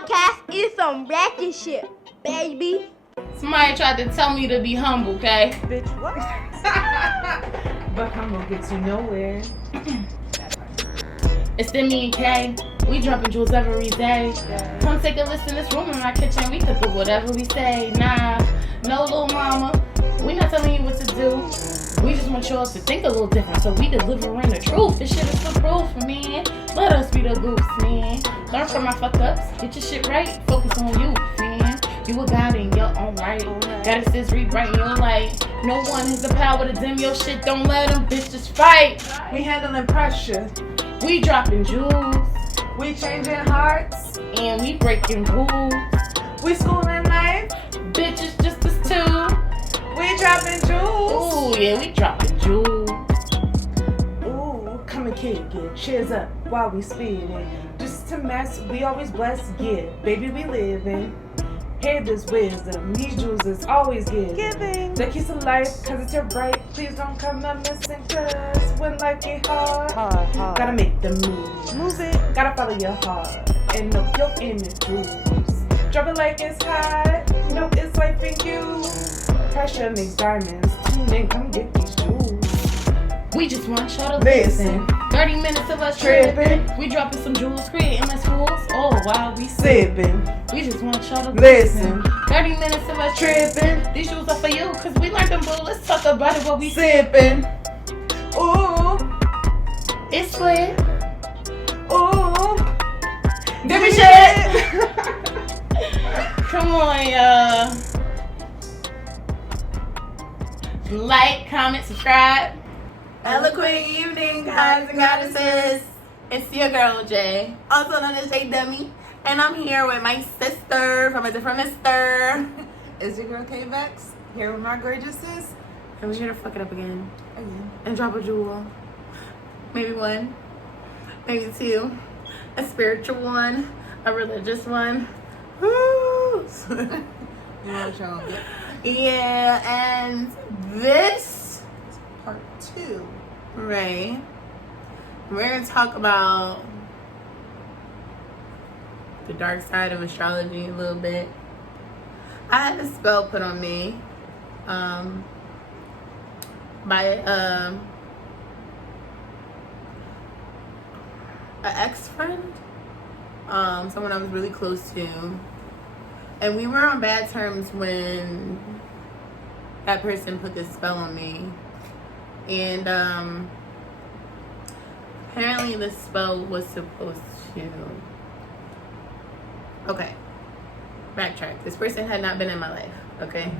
podcast is some ratchet shit, baby. Somebody tried to tell me to be humble, okay? Bitch, what? But humble gets you nowhere. It's Demi and Kay. We dropping jewels every day. Come take a listen. This room in my kitchen. We cook with whatever we say. Nah, no little mama. We not telling you what to do. We just want y'all to think a little different, so we delivering the truth. This shit is for proof, man. Let us be the goofs, man. Learn from my fuck ups. Get your shit right. Focus on you, man. You a god in your own right. Gotta just rewrite your life. No one has the power to dim your shit. Don't let them bitches fight. We handling pressure. We dropping jewels. We changing hearts. And we breaking rules. We schooling life. Bitches just us two. We dropping jewels. Ooh, yeah, we dropping jewels. Ooh, come and kick it. Cheers up while we speeding. Just to mess, we always blessed. Yeah, baby, we living. Hear this wisdom. These jewels is always giving. The keys of life, cause it's your right. Please don't come up missing, cause when life get hard. Gotta make the move it. Gotta follow your heart. And know your inner jewels. Drop it like it's hot. Know it's life in you. Pressure makes diamonds. Tune in, come get these jewels. We just want y'all to Listen. 30 minutes of us tripping. We dropping some jewels, creating less fools. Oh, while we Sipping. We just want y'all to Listen. 30 minutes of us Tripping. These jewels are for you, cause we learned them, boo. Let's talk about it, what we Sipping. Ooh. It's split. Ooh. Give me shit. Come on, y'all. Like, comment, subscribe. Eloquent evening, gods and goddesses. It's your girl, Jay, also known as J Demi. And I'm here with my sister from a different mister. Is your girl K-Vex here with my gorgeous sis? And we're here to fuck it up again. And drop a jewel. Maybe one. Maybe two. A spiritual one. A religious one. Woo! You know what y'all get? Yeah, and this Part 2. right. We're gonna talk about the dark side of astrology a little bit. I had a spell put on me by an ex-friend, someone I was really close to, and we were on bad terms when that person put this spell on me. And apparently this spell was supposed to... Okay. Backtrack. This person had not been in my life, okay?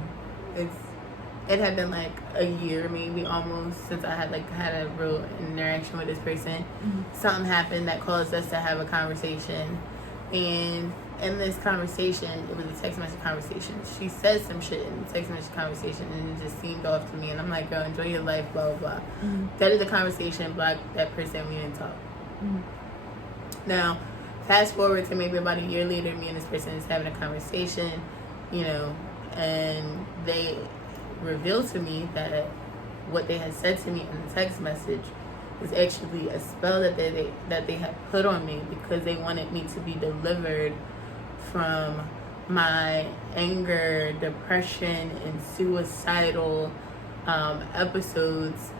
It had been like a year, maybe almost, since I had had a real interaction with this person. Something happened that caused us to have a conversation. And in this conversation, it was a text message conversation. She said some shit in the text message conversation, and it just seemed off to me. And I'm like, girl, enjoy your life, blah, blah, blah. That is the conversation, blocked that person, we didn't talk. Now, fast forward to maybe about a year later, me and this person is having a conversation, you know, and they revealed to me that what they had said to me in the text message was actually a spell that they had put on me because they wanted me to be delivered from my anger, depression, and suicidal episodes.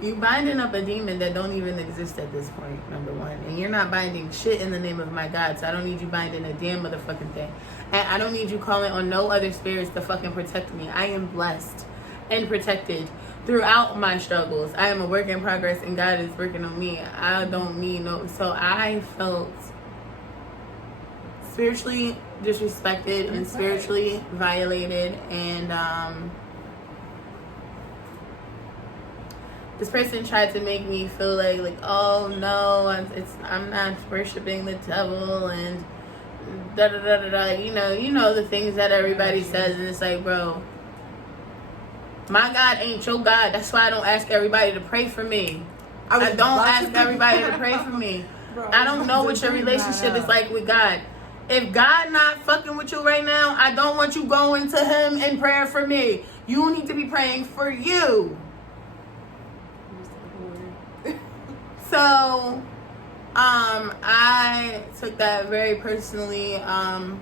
You binding up a demon that don't even exist at this point, number one. And you're not binding shit in the name of my God, so I don't need you binding a damn motherfucking thing. And I don't need you calling on no other spirits to fucking protect me. I am blessed and protected throughout my struggles. I am a work in progress, and God is working on me. I don't need no... So I felt spiritually disrespected and spiritually violated, and this person tried to make me feel like oh no, I'm not worshiping the devil and da da da da da. You know the things that everybody says, and it's like, bro, my God ain't your God. That's why I don't ask everybody to pray for me. I don't ask everybody to pray for me. Bro, I don't know what your relationship is like with God. If God not fucking with you right now, I don't want you going to him in prayer for me. You need to be praying for you. So I took that very personally. I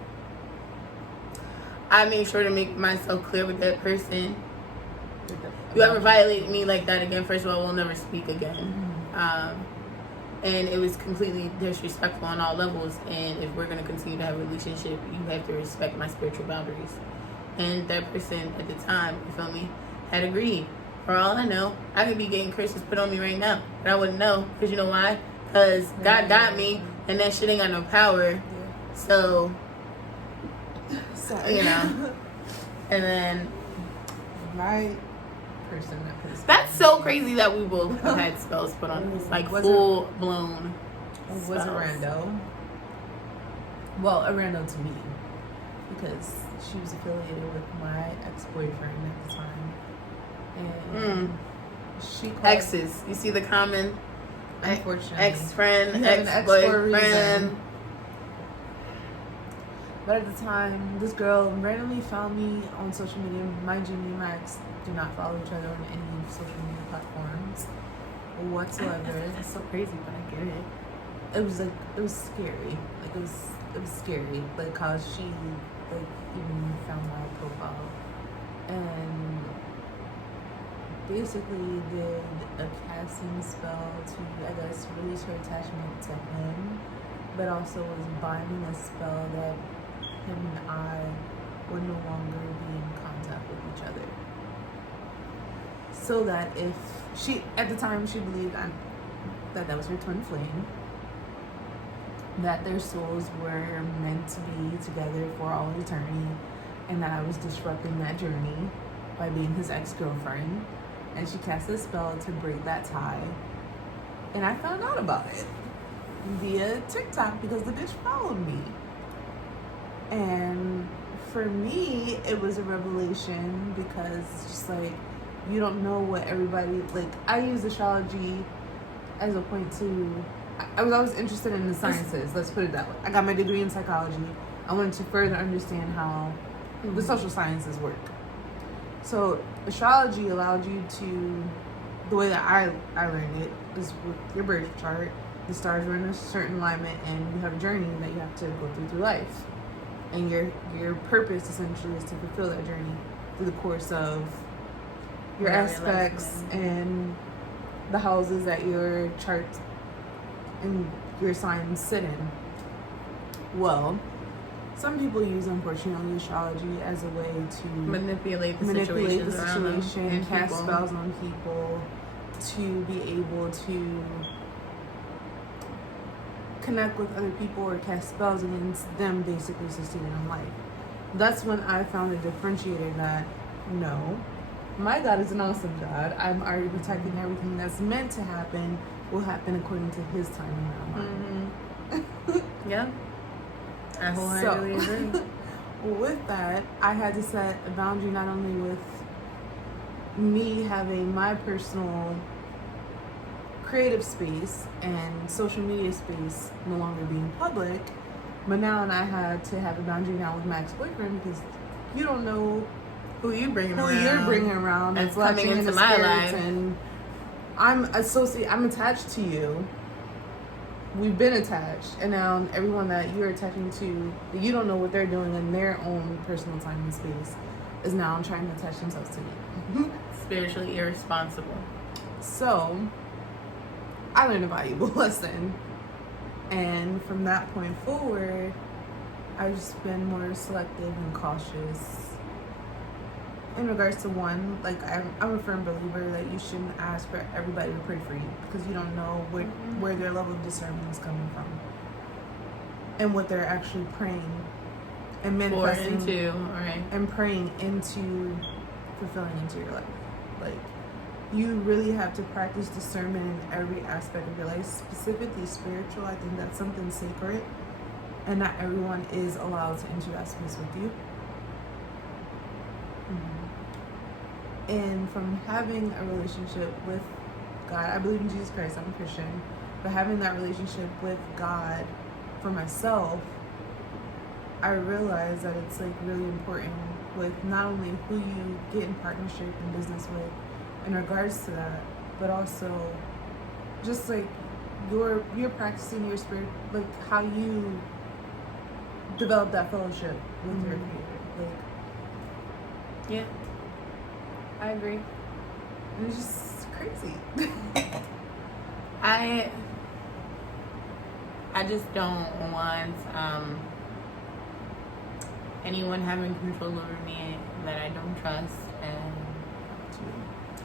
made sure to make myself clear with that person. You ever violate me like that again, first of all, we'll never speak again. And it was completely disrespectful on all levels. And if we're going to continue to have a relationship, you have to respect my spiritual boundaries. And that person at the time, you feel me, had agreed. For all I know, I could be getting curses put on me right now, but I wouldn't know. Because you know why? Because God got me, and that shit ain't got no power. So, Sorry. you know. And then, Right person that put a spell that's so crazy that we both have had spells put on us. Like, full blown. was a rando. Well, a rando to me. Because she was affiliated with my ex-boyfriend at the time. And she called... Exes. You see the common? Unfortunately. Ex-friend, You have an ex for a reason. ex-boyfriend. But at the time, this girl randomly found me on social media. Mind you, me and my ex do not follow each other on any social media platforms whatsoever. That's so crazy, but I get it. It was scary. Like it was scary. Like how she even found my profile and basically did a casting spell to, I guess, release her attachment to him, but also was binding a spell that him and I would no longer be in contact with each other. So that if she, at the time, she believed that was her twin flame, that their souls were meant to be together for all eternity, and that I was disrupting that journey by being his ex-girlfriend. And she cast a spell to break that tie. And I found out about it via TikTok because the bitch followed me. And for me, it was a revelation because it's just like, you don't know what everybody, like, I use astrology as a point to, I was always interested in the sciences, let's put it that way. I got my degree in psychology. I wanted to further understand how the social sciences work. So astrology allowed you to, the way that I learned it is with your birth chart, the stars are in a certain alignment and you have a journey that you have to go through life. And your purpose essentially is to fulfill that journey through the course of your aspects and the houses that your chart and your signs sit in. Well, some people use, unfortunately, astrology as a way to manipulate the situation, cast spells on people, to be able to connect with other people or cast spells against them, basically succeeding in life. That's when I found a differentiator that, no, my God is an awesome God. I'm already protecting everything that's meant to happen will happen according to his timing, not mine. Mm-hmm. Yeah. I wholeheartedly agree. With that, I had to set a boundary not only with me having my personal creative space and social media space no longer being public, but now I had to have a boundary now with my ex-boyfriend because you don't know who you're bringing around that's coming into my life, and I'm attached to you. We've been attached, and now everyone that you're attaching to, that you don't know what they're doing in their own personal time and space, is now trying to attach themselves to me. Spiritually irresponsible. So, I learned a valuable lesson, and from that point forward, I've just been more selective and cautious in regards to one, like I'm a firm believer that you shouldn't ask for everybody to pray for you because you don't know where their level of discernment is coming from and what they're actually praying and manifesting and praying into fulfilling into your life. Like, you really have to practice discernment in every aspect of your life, specifically spiritual. I think that's something sacred, and not everyone is allowed to enter that space with you. And from having a relationship with God, I believe in Jesus Christ, I'm a Christian, but having that relationship with God for myself, I realized that it's like really important with not only who you get in partnership and business with in regards to that, but also just like you're practicing your spirit, like how you develop that fellowship with your Creator. Like, Yeah, I agree. it's just crazy. I just don't want anyone having control over me that I don't trust, and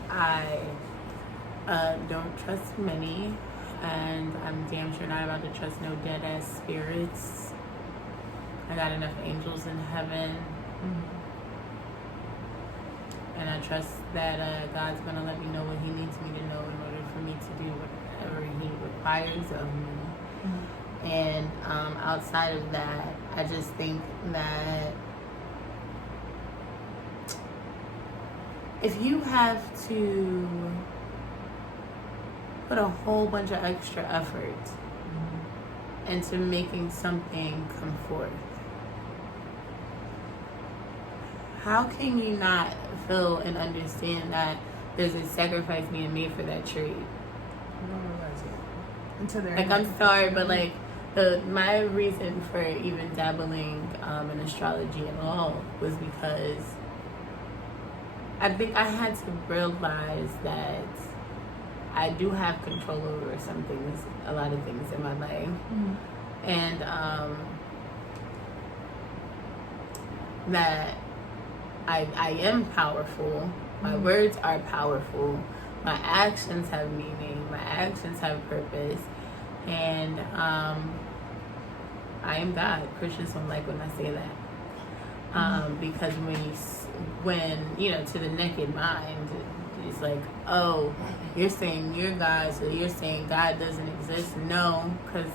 I don't trust many, and I'm damn sure not about to trust no dead ass spirits. I got enough angels in heaven, and I trust that God's gonna let me know what He needs me to know in order for me to do whatever He requires of me. And outside of that, I just think that if you have to put a whole bunch of extra effort into making something come forth, how can you not feel and understand that there's a sacrifice being made for that trade? I don't realize it until they're Like, I'm sorry, but like my reason for even dabbling in astrology at all was because I think I had to realize that I do have control over some things, a lot of things in my life, and that I am powerful. My words are powerful. My actions have meaning. My actions have purpose. And I am God. Christians don't like when I say that. Because when to the naked mind, it's like, oh, you're saying you're God, so you're saying God doesn't exist. No, because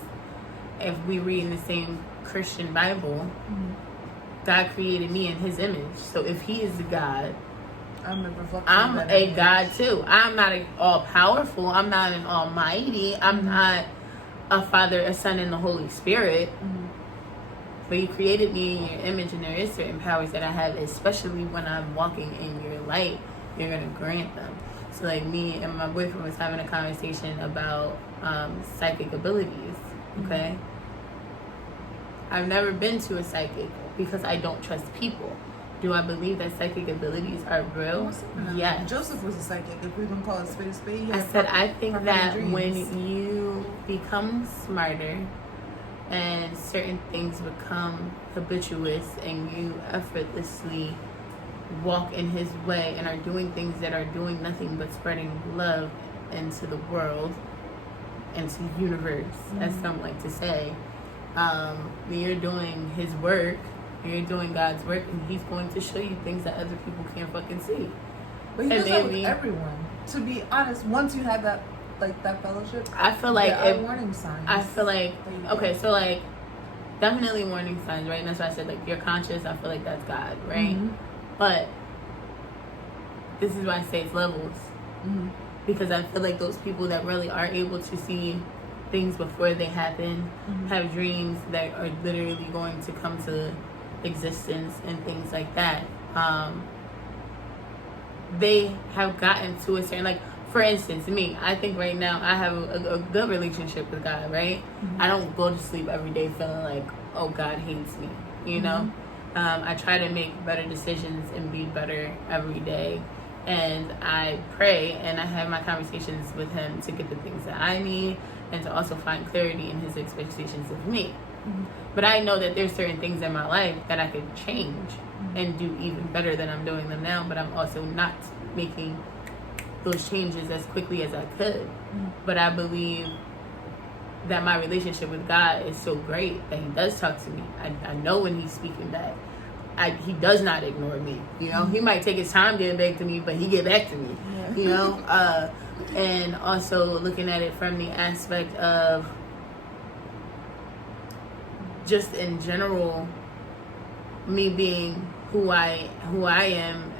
if we read in the same Christian Bible, God created me in His image. So if He is the God, I'm a God too. I'm not all powerful. I'm not an almighty. I'm not a Father, a Son, and the Holy Spirit. But you created me in your image, and there is certain powers that I have, especially when I'm walking in your light. You're gonna grant them. So like me and my boyfriend was having a conversation about psychic abilities. Okay, I've never been to a psychic because I don't trust people. Do I believe that psychic abilities are real? Yes. Joseph was a psychic. If we can call it spade a spade. I said I think that when you become smarter and certain things become habituous and you effortlessly walk in His way and are doing things that are doing nothing but spreading love into the world, into the universe, as some like to say, when you're doing His work, you're doing God's work, and He's going to show you things that other people can't fucking see. But He does that with everyone. To be honest, once you have that fellowship, I feel like warning signs. I feel like okay, so like definitely warning signs, right? And that's why I said like you're conscious. I feel like that's God, right? But this is why I say it's levels, because I feel like those people that really are able to see things before they happen, have dreams that are literally going to come to existence and things like that. They have gotten to a certain, like, for instance, me, I think right now I have a good relationship with God, right? I don't go to sleep every day feeling like, oh, God hates me, you know? I try to make better decisions and be better every day. And I pray and I have my conversations with Him to get the things that I need and to also find clarity in His expectations of me. But I know that there's certain things in my life that I could change and do even better than I'm doing them now, but I'm also not making those changes as quickly as I could. But I believe that my relationship with God is so great that He does talk to me. I know when He's speaking back. He does not ignore me, you know. He might take his time getting back to me, but He get back to me, you know. And also looking at it from the aspect of just in general, me being who I am,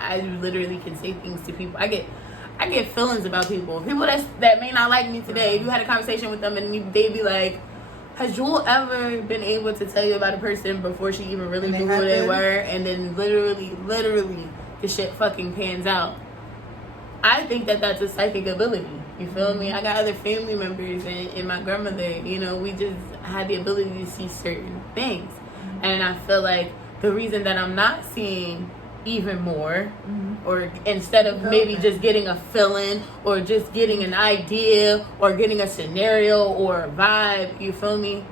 I literally can say things to people. I get feelings about people that may not like me today. If you had a conversation with them and they'd be like, has Jewel ever been able to tell you about a person before she even really knew who they were? And then literally, the shit fucking pans out. I think that that's a psychic ability. You feel me? I got other family members and my grandmother, you know, we just had the ability to see certain things. And I feel like the reason that I'm not seeing even more, or instead of maybe just getting a feeling or just getting an idea or getting a scenario or a vibe, you feel me?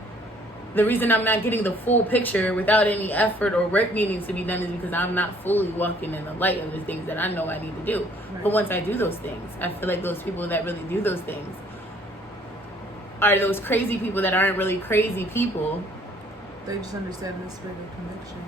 The reason I'm not getting the full picture without any effort or work needing to be done is because I'm not fully walking in the light of the things that I know I need to do. Right. But once I do those things, I feel like those people that really do those things are those crazy people that aren't really crazy people. They just understand the spirit of connection.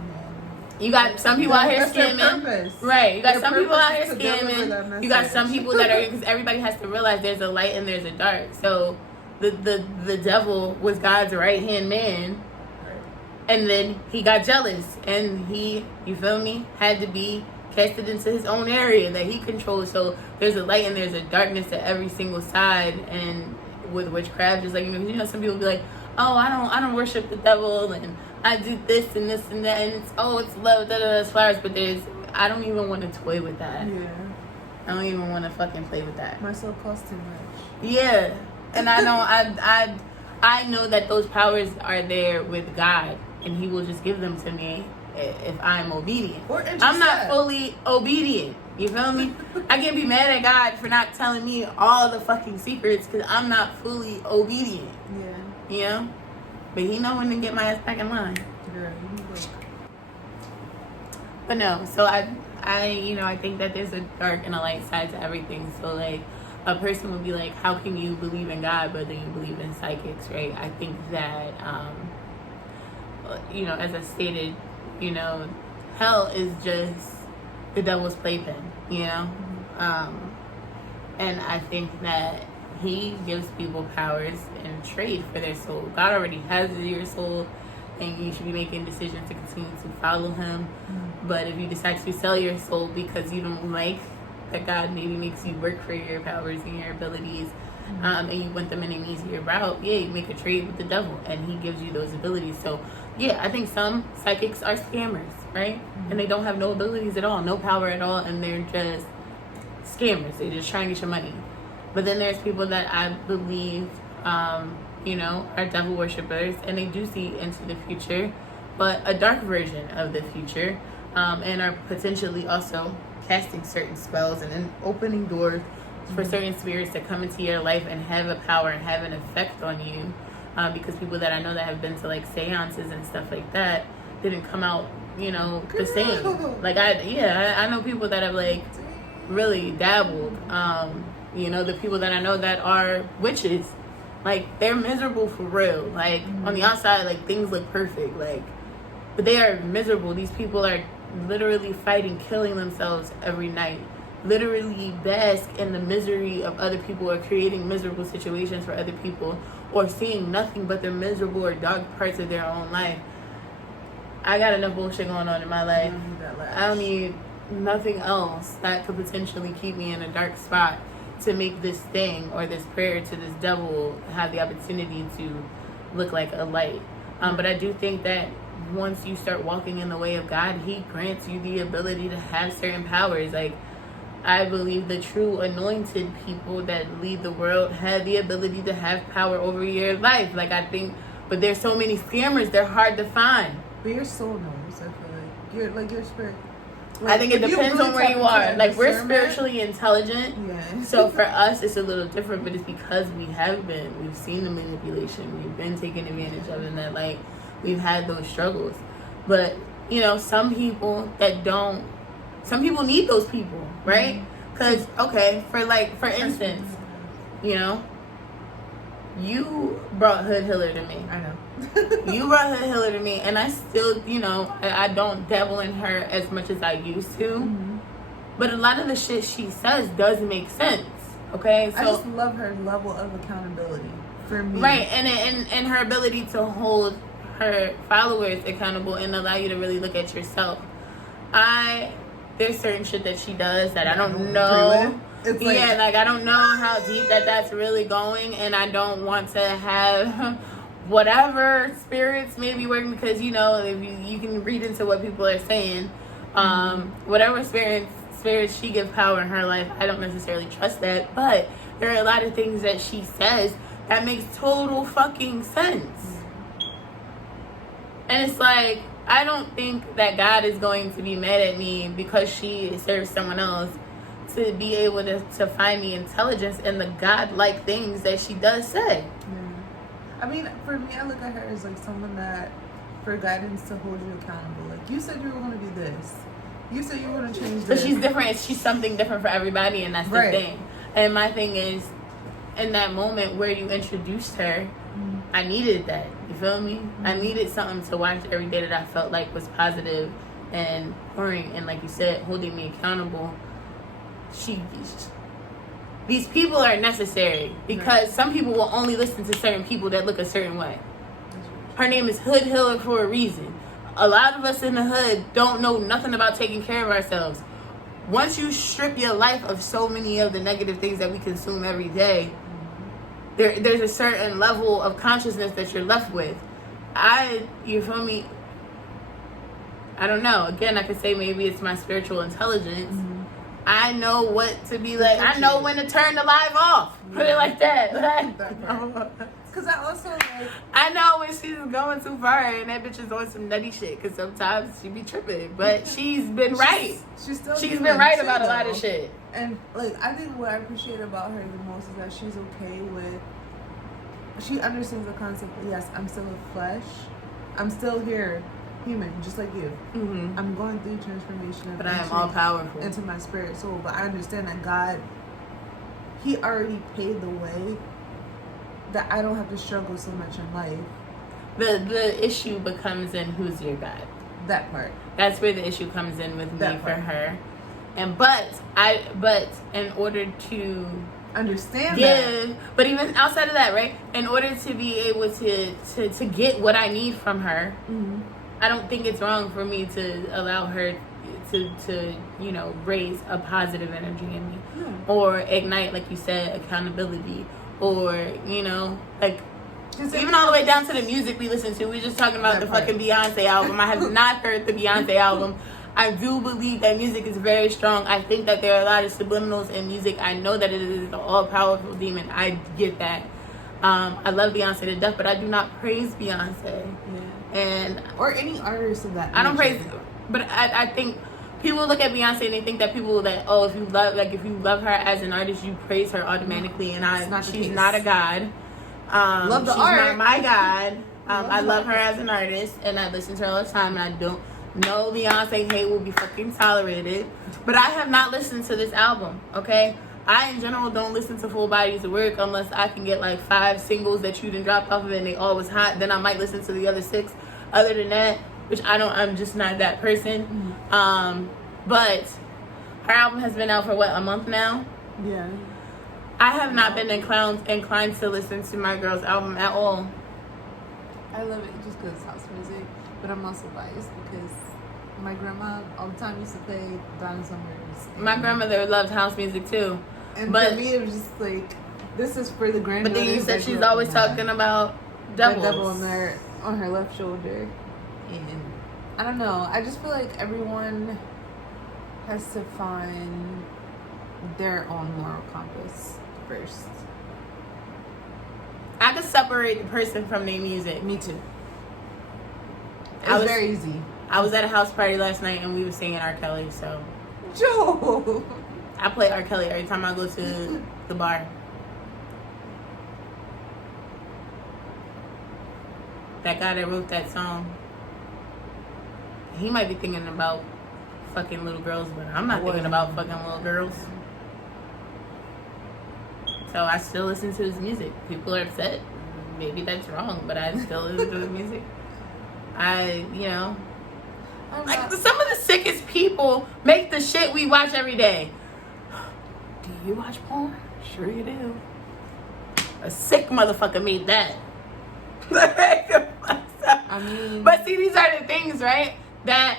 You got some people out here scamming. Right. You got some people out here scamming. You got some people that are, because everybody has to realize there's a light and there's a dark. So the devil was God's right hand man, and then he got jealous and he, you feel me, had to be casted into his own area that he controls. So there's a light and there's a darkness to every single side. And with witchcraft, just like, you know, some people be like, oh, I don't worship the devil and I do this and this and that, and it's love, it's flowers. But I don't even want to toy with that. Yeah. I don't even want to fucking play with that. My soul costs too much. Yeah. And I know I know that those powers are there with God, and He will just give them to me if I'm obedient. I'm not fully obedient. You feel me? I can't be mad at God for not telling me all the fucking secrets because I'm not fully obedient. Yeah. You know? But He know when to get my ass back in line. Girl, but no, so I think that there's a dark and a light side to everything. So like, a person would be like, how can you believe in God but then you believe in psychics, right? I think that, as I stated, hell is just the devil's playpen, and I think that he gives people powers in trade for their soul. God already has your soul, and you should be making decisions to continue to follow him. But if you decide to sell your soul because you don't like that God maybe makes you work for your powers and your abilities, and you want them in an easier route, you make a trade with the devil and he gives you those abilities. So I think some psychics are scammers, right? And they don't have no abilities at all, no power at all, and they're just scammers. They're just trying to get your money. But then there's people that I believe are devil worshippers, and they do see into the future, but a dark version of the future, and are potentially also casting certain spells and then opening doors for certain spirits to come into your life and have a power and have an effect on you, because people that I know that have been to like seances and stuff like that didn't come out the same. Like I know people that have like really dabbled. The people that I know that are witches, like they're miserable for real. Like on the outside, like things look perfect, like, but they are miserable. These people are literally fighting, killing themselves every night, literally bask in the misery of other people, or creating miserable situations for other people, or seeing nothing but the miserable or dark parts of their own life. I got enough bullshit going on in my life. I don't need nothing else that could potentially keep me in a dark spot to make this thing or this prayer to this devil have the opportunity to look like a light. But I do think that once you start walking in the way of God, he grants you the ability to have certain powers. Like, I believe the true anointed people that lead the world have the ability to have power over your life. Like, I think, but there's so many scammers, they're hard to find. But your soul knows, I feel like. Your spirit. Like, I think it depends on where you are. Like, we're spiritually intelligent. Yeah. So for us, it's a little different, but it's because we've seen the manipulation. We've been taken advantage of, and that, like, we've had those struggles. But, some people need those people, right? Because, okay, for instance, you brought Hood Hiller to me. I know. You brought Hood Hiller to me, and I still, I don't dabble in her as much as I used to. Mm-hmm. But a lot of the shit she says does make sense, okay? So I just love her level of accountability for me. Right, and her ability to hold her followers accountable and allow you to really look at yourself. There's certain shit that she does that I don't know. It's like I don't know how deep that's really going, and I don't want to have whatever spirits may be working, because if you can read into what people are saying, whatever spirits she gives power in her life, I don't necessarily trust that. But there are a lot of things that she says that makes total fucking sense. And it's like, I don't think that God is going to be mad at me because she serves someone else to be able to find the intelligence in the God-like things that she does say. I mean, for me, I look at her as like someone that, for guidance to hold you accountable. Like, you said you were going to do this. You said you were going to change this. But she's different. She's something different for everybody, and that's the thing. And my thing is, in that moment where you introduced her, I needed that. You feel me? I needed something to watch every day that I felt like was positive and pouring, and like you said, holding me accountable. These people are necessary because some people will only listen to certain people that look a certain way. Her name is Hood Hiller for a reason. A lot of us in the hood don't know nothing about taking care of ourselves. Once you strip your life of so many of the negative things that we consume every day, there's a certain level of consciousness that you're left with. You feel me? I don't know. Again, I could say maybe it's my spiritual intelligence. I know what to be like. I know when to turn the live off. Put it like that. Because I also like... I know when she's going too far and that bitch is on some nutty shit. Because sometimes she be tripping. But she's been right. She's been right about a lot of shit. And like, I think what I appreciate about her the most is that she's okay with... She understands the concept that, yes, I'm still a flesh. I'm still here. Human, just like you. I'm going through transformation, but I am all powerful into my spirit soul. But I understand that God, He already paid the way that I don't have to struggle so much in life. The issue becomes in who's your God. That part. That's where the issue comes in with that me part. For her. And but in order to understand that. But even outside of that, right? In order to be able to get what I need from her. I don't think it's wrong for me to allow her to raise a positive energy in me, or ignite, like you said, accountability, or like even all the way down to the music we listen to. We're just talking about the fucking Beyonce album. I have not heard the Beyonce album. I do believe that music is very strong. I think that there are a lot of subliminals in music. I know that it is an all-powerful demon. I get that. I love Beyonce to death, but I do not praise Beyonce. And or any artist of that. I don't praise, but I think people look at Beyonce and they think that people that if you love her as an artist, you praise her automatically. And she's not a god. Love the she's art. Not my god. I love her as an artist, and I listen to her all the time. And I don't know Beyonce hate will be fucking tolerated, but I have not listened to this album. Okay. I, in general, don't listen to full bodies of work unless I can get like 5 singles that you done dropped off of it and they all was hot. Then I might listen to the other 6. Other than that, which I'm just not that person. But her album has been out for a month now? Yeah. I have not been inclined to listen to my girl's album at all. I love it just because it's house music, but I'm also biased because my grandma all the time used to play Donna Summers. My grandmother loved house music too. But for me, it was just like, this is for the grandmother. But then you said she's always talking about devils. The devil on her left shoulder. And I don't know. I just feel like everyone has to find their own moral compass first. I could separate the person from their music. Me too. It's very easy. I was at a house party last night and we were singing R. Kelly, so... Joe! I play R. Kelly every time I go to the bar. That guy that wrote that song, he might be thinking about fucking little girls, but I'm not thinking about fucking little girls. So I still listen to his music. People are upset. Maybe that's wrong, but I still listen to his music. Like some of the sickest people make the shit we watch every day. Do you watch porn? Sure you do. A sick motherfucker made that. I mean, but see, these are the things, right? That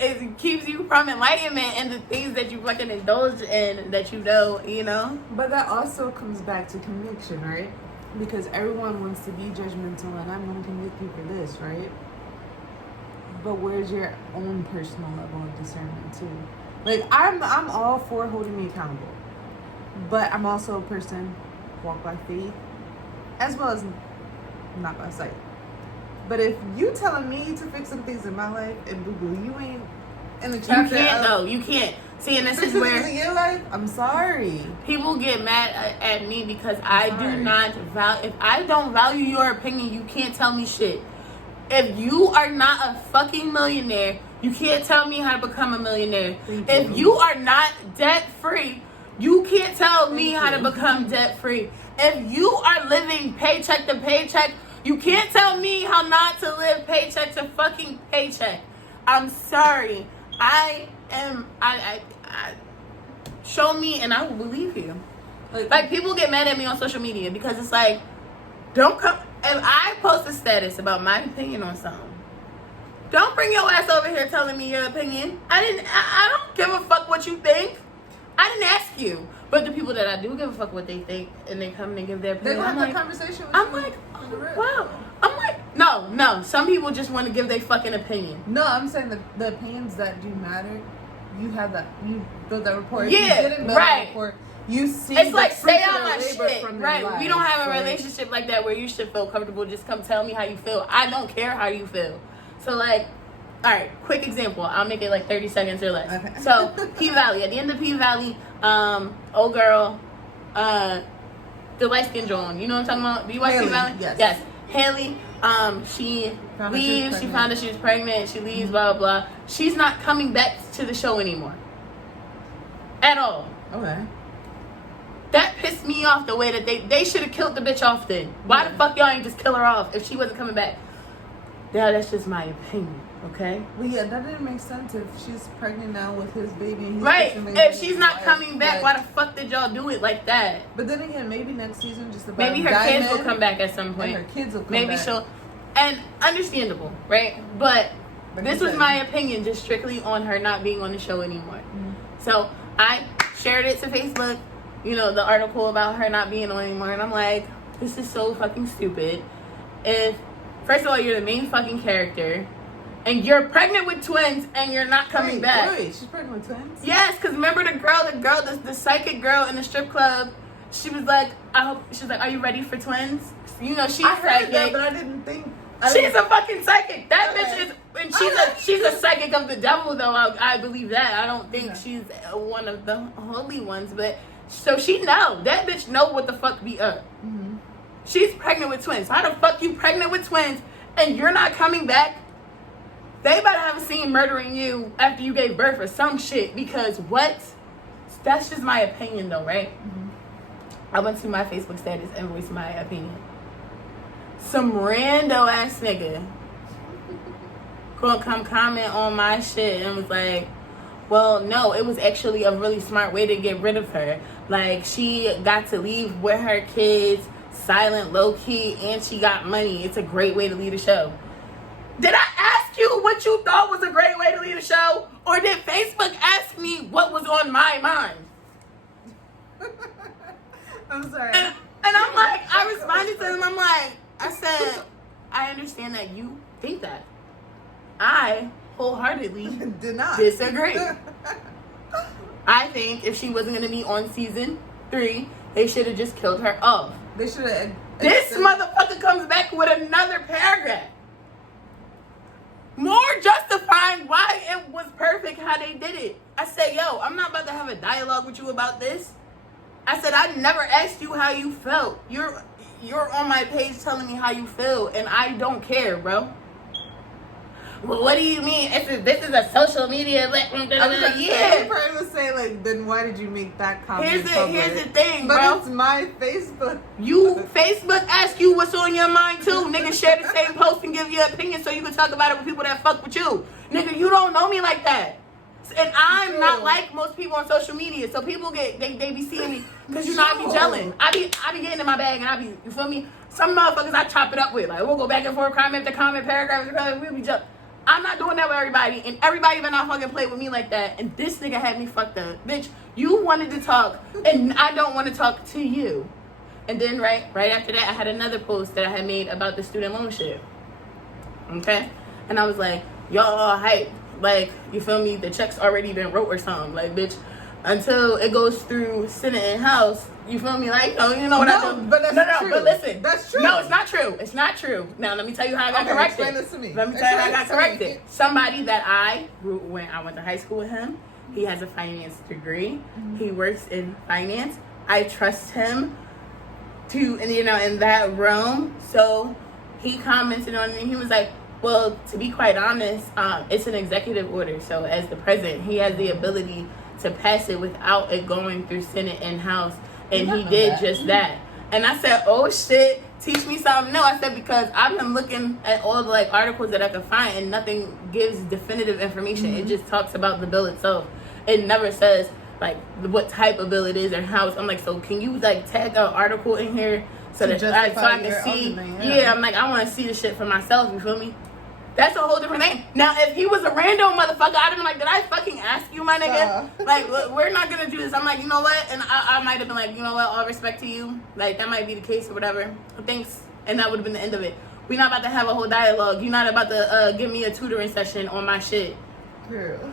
it keeps you from enlightenment and the things that you fucking indulge in that you know. But that also comes back to conviction, right? Because everyone wants to be judgmental and I'm going to convict you for this, right? But where's your own personal level of discernment too? Like I'm all for holding me accountable. But I'm also a person walk by faith, as well as not by sight. But if you telling me to fix some things in my life, and boo-boo, you ain't in the chapter. You can't though. You can't. See, and this is where in your life, I'm sorry. People get mad at me because I do not value. If I don't value your opinion, you can't tell me shit. If you are not a fucking millionaire, you can't tell me how to become a millionaire. If you are not debt free, you can't tell me how to become debt free. If you are living paycheck to paycheck, you can't tell me how not to live paycheck to fucking paycheck. I'm sorry. I show me and I will believe you. Like people get mad at me on social media because it's like, don't come. If I post a status about my opinion on something, don't bring your ass over here telling me your opinion. I don't give a fuck what you think. I didn't ask you. But the people that I do give a fuck what they think and they come and give their opinion, They have like, that conversation with I'm you. like, oh, wow. I'm like, no. Some people just want to give their fucking opinion. No, I'm saying the opinions that do matter, you have that. You build that rapport. Yeah, if you didn't build that rapport, you see. It's like, stay fruits of out my their labor shit. from their Right. lives. We don't have a Like, relationship like that where you should feel comfortable. Just come tell me how you feel. I don't care how you feel. So, like, all right, quick example. I'll make it like 30 seconds or less. Okay. So, P-Valley. At the end of P-Valley, old girl, the light-skinned Joan. You know what I'm talking about? Do you watch Haley, P-Valley? yes. Haley, she Found leaves. She found out she was pregnant. She leaves, blah, blah, blah. She's not coming back to the show anymore. At all. Okay. That pissed me off the way that they should have killed the bitch off then. Why the fuck y'all ain't just kill her off if she wasn't coming back? Yeah, that's just my opinion, okay? Well, yeah, that didn't make sense if she's pregnant now with his baby. And he's Right. fixing things If with she's his not wife, coming back, like- why the fuck did y'all do it like that? But then again, maybe next season, just about Maybe her kids will come back at some And point. her kids will come Maybe back. she'll, and understandable, right? But Like this you was said. my opinion, just strictly on her not being on the show anymore. Mm-hmm. So I shared it to Facebook, you know, the article about her not being on anymore, and I'm like, this is so fucking stupid. If, first of all, you're the main fucking character, and you're pregnant with twins, and you're not coming back. Wait, she's pregnant with twins? Yes, because remember the psychic girl in the strip club, she was like, are you ready for twins? You know, she's I heard psychic. that, but I didn't think. She's a fucking psychic. That Okay. bitch is, and she's a psychic of the devil, though. I believe that. I don't think she's one of the holy ones, but so she know that bitch know what the fuck be up. Mm-hmm. She's pregnant with twins. How the fuck you pregnant with twins and you're not coming back? They better have a scene murdering you after you gave birth or some shit, because what? That's just my opinion, though, right? Mm-hmm. I went to my Facebook status and voiced my opinion. Some rando ass nigga gonna come comment on my shit and was like, well, no, it was actually a really smart way to get rid of her. Like, she got to leave with her kids, silent, low-key, and she got money. It's a great way to leave the show. Did I ask you what you thought was a great way to leave the show? Or did Facebook ask me what was on my mind? I'm sorry. And I'm like, I responded to him, I'm like, I said, I understand that you think that. I wholeheartedly Did not disagree. I think if she wasn't going to be on season 3, they should have just killed her off. They should have. This motherfucker comes back with another paragraph. More justifying why it was perfect how they did it. I said, yo, I'm not about to have a dialogue with you about this. I said, I never asked you how you felt. You're on my page telling me how you feel, and I don't care, bro. Well, what do you mean? This is a social media. Yeah. Probably would say, like, then why did you make that comment? Here's the thing, but bro. It's my Facebook. Facebook ask you what's on your mind too. Nigga, share the same post and give your opinion so you can talk about it with people that fuck with you. Nigga, you don't know me like that. And I'm not like most people on social media. So people they be seeing me because you know I be gelling. I be getting in my bag and I be, you feel me? Some motherfuckers I chop it up with. Like, we'll go back and forth, comment after comment, paragraph after paragraph, we'll be gelling. I'm not doing that with everybody, and everybody better not fucking play with me like that. And this nigga had me fucked up. Bitch, you wanted to talk, and I don't want to talk to you. And then right after that, I had another post that I had made about the student loan shit. Okay? And I was like, y'all all hype. Like, you feel me? The check's already been wrote or something. Like, bitch, until it goes through Senate and House. You feel me? Like, you know what I do? But that's true. But listen. That's true. No, it's not true. It's not true. Now, let me tell you how I got corrected. Explain this to me. Let me tell you how I got corrected. Somebody that when I went to high school with him, he has a finance degree. Mm-hmm. He works in finance. I trust him to, in that realm. So he commented on it and he was like, well, to be quite honest, it's an executive order. So as the president, he has the ability to pass it without it going through Senate and House. And he did just that. And I said, oh shit, teach me something new. I said, because I've been looking at all the like articles that I could find and nothing gives definitive information. Mm-hmm. It just talks about the bill itself. It never says like what type of bill it is or how it's. I'm like, so can you like tag an article in here so that I can see? Yeah, I'm like, I want to see the shit for myself. You feel me? That's a whole different thing. Now, if he was a random motherfucker, I'd have been like, did I fucking ask you, my nigga? Like, look, we're not going to do this. I'm like, you know what? And I might have been like, you know what? All respect to you. Like, that might be the case or whatever. Thanks. And that would have been the end of it. We're not about to have a whole dialogue. You're not about to give me a tutoring session on my shit. Girl.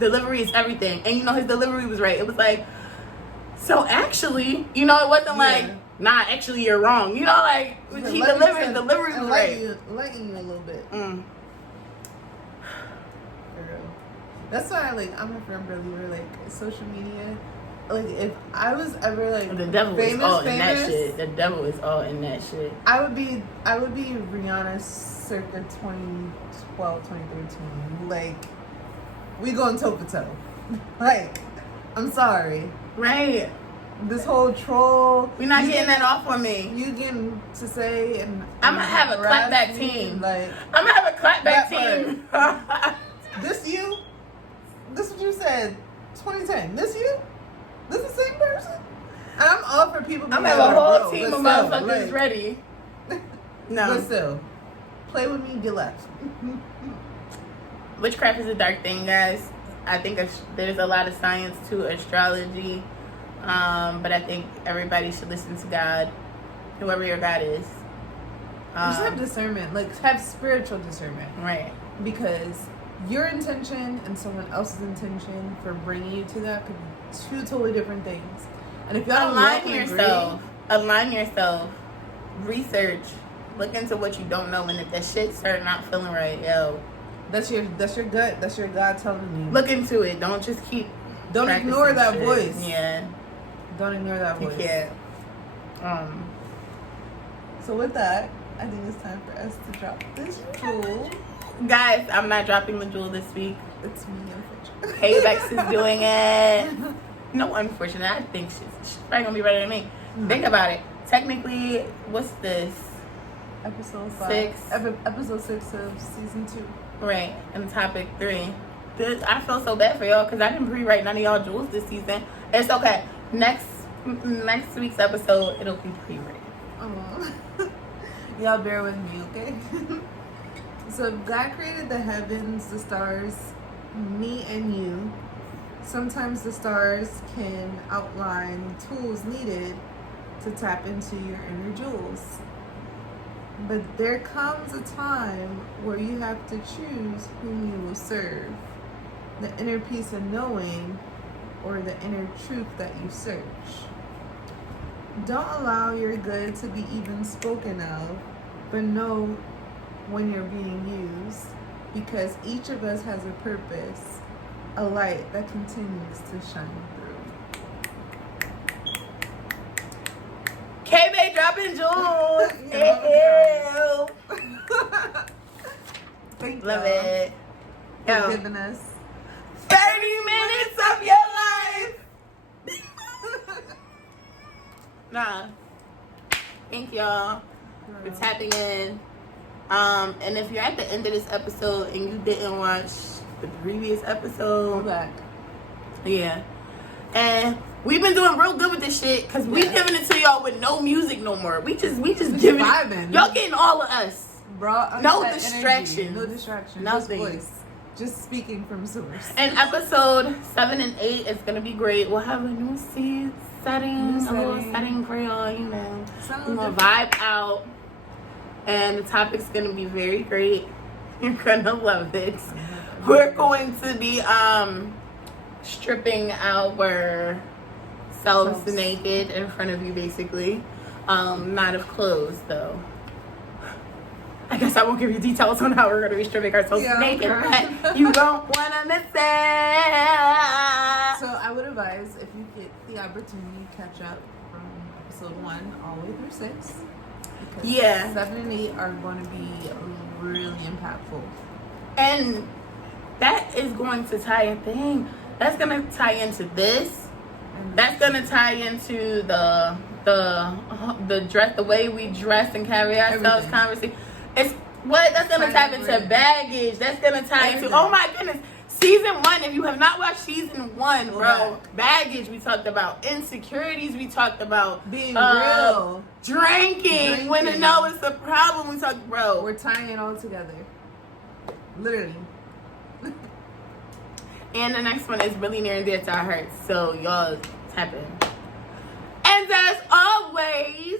Delivery is everything. And, his delivery was right. It was like, so actually, it wasn't like, nah, actually, you're wrong. Like, he delivered. Delivery was right. Lighten you a little bit. Mm. That's why, I'm a firm believer, social media. If I was ever, the devil is all in that shit. The devil is all in that shit. I would be Rihanna circa 2012, 2013. We going toe for toe. I'm sorry. Right. This whole troll. We're not getting that off on me. You getting to say and I'm gonna have a clapback team. I'm gonna have a clapback team. This you? This what you said? 2010. This you? This the same person? And I'm all for people. I'm gonna have a whole team of motherfuckers ready. No. But still, play with me, get left. Witchcraft is a dark thing, guys. I think there's a lot of science to astrology. But I think everybody should listen to God, whoever your God is. Just have discernment, have spiritual discernment. Right. Because your intention and someone else's intention for bringing you to that could be two totally different things. And if y'all align yourself, research, look into what you don't know, and if that shit start not feeling right, that's your gut. That's your God telling you. Look into it. Don't just keep. Don't ignore that voice. Yeah. Don't ignore that voice. Yeah. So with that, I think it's time for us to drop this jewel. Guys, I'm not dropping the jewel this week. It's me, unfortunately. K-Bex is doing it. No, unfortunately. I think she's probably gonna be better than me. Mm-hmm. Think about it. Technically, what's this? Episode 6. Episode 6 of season 2. Right. And topic 3. I feel so bad for y'all because I didn't pre-write none of y'all jewels this season. It's okay. Next week's episode, it'll be pre-written. Y'all bear with me, okay? So God created the heavens, the stars, me and you. Sometimes the stars can outline tools needed to tap into your inner jewels. But there comes a time where you have to choose whom you will serve. The inner peace of knowing or the inner truth that you search. Don't allow your good to be even spoken of, but know when you're being used, because each of us has a purpose, a light that continues to shine through. K-Bay dropping jewels. Thank you. Love it. For giving us 30 minutes of your life. Nah. Thank y'all for tapping in. And if you're at the end of this episode and you didn't watch the previous episode, go back. Yeah. And we've been doing real good with this shit because we giving it to y'all with no music no more. We just giving it. Y'all getting all of us. Bro, no distractions. No distractions. Nothing. Just voice. Just speaking from source. And episode 7 and 8 is gonna be great. We'll have a new setting, a little setting for y'all. You know, we're gonna vibe out, and the topic's gonna be very great. You're gonna love it. We're going to be stripping our selves naked in front of you, basically. Not of clothes, though. I guess I won't give you details on how we're going to be stripping ourselves naked, but you don't want to miss it. So I would advise, if you get the opportunity, catch up from episode 1 all the way through 6. Because 7 and 8 are going to be really impactful. And that is going to tie in thing. That's going to tie into this. That's going to tie into the dress, the way we dress and carry ourselves, conversation. That's gonna tap into baggage. That's gonna tie into, oh my goodness, season 1. If you have not watched season 1, bro, baggage we talked about, insecurities we talked about, being real, drinking when to know it's a problem we talked, bro. We're tying it all together, literally. And the next one is really near and dear to our hearts, so y'all tap in. And as always,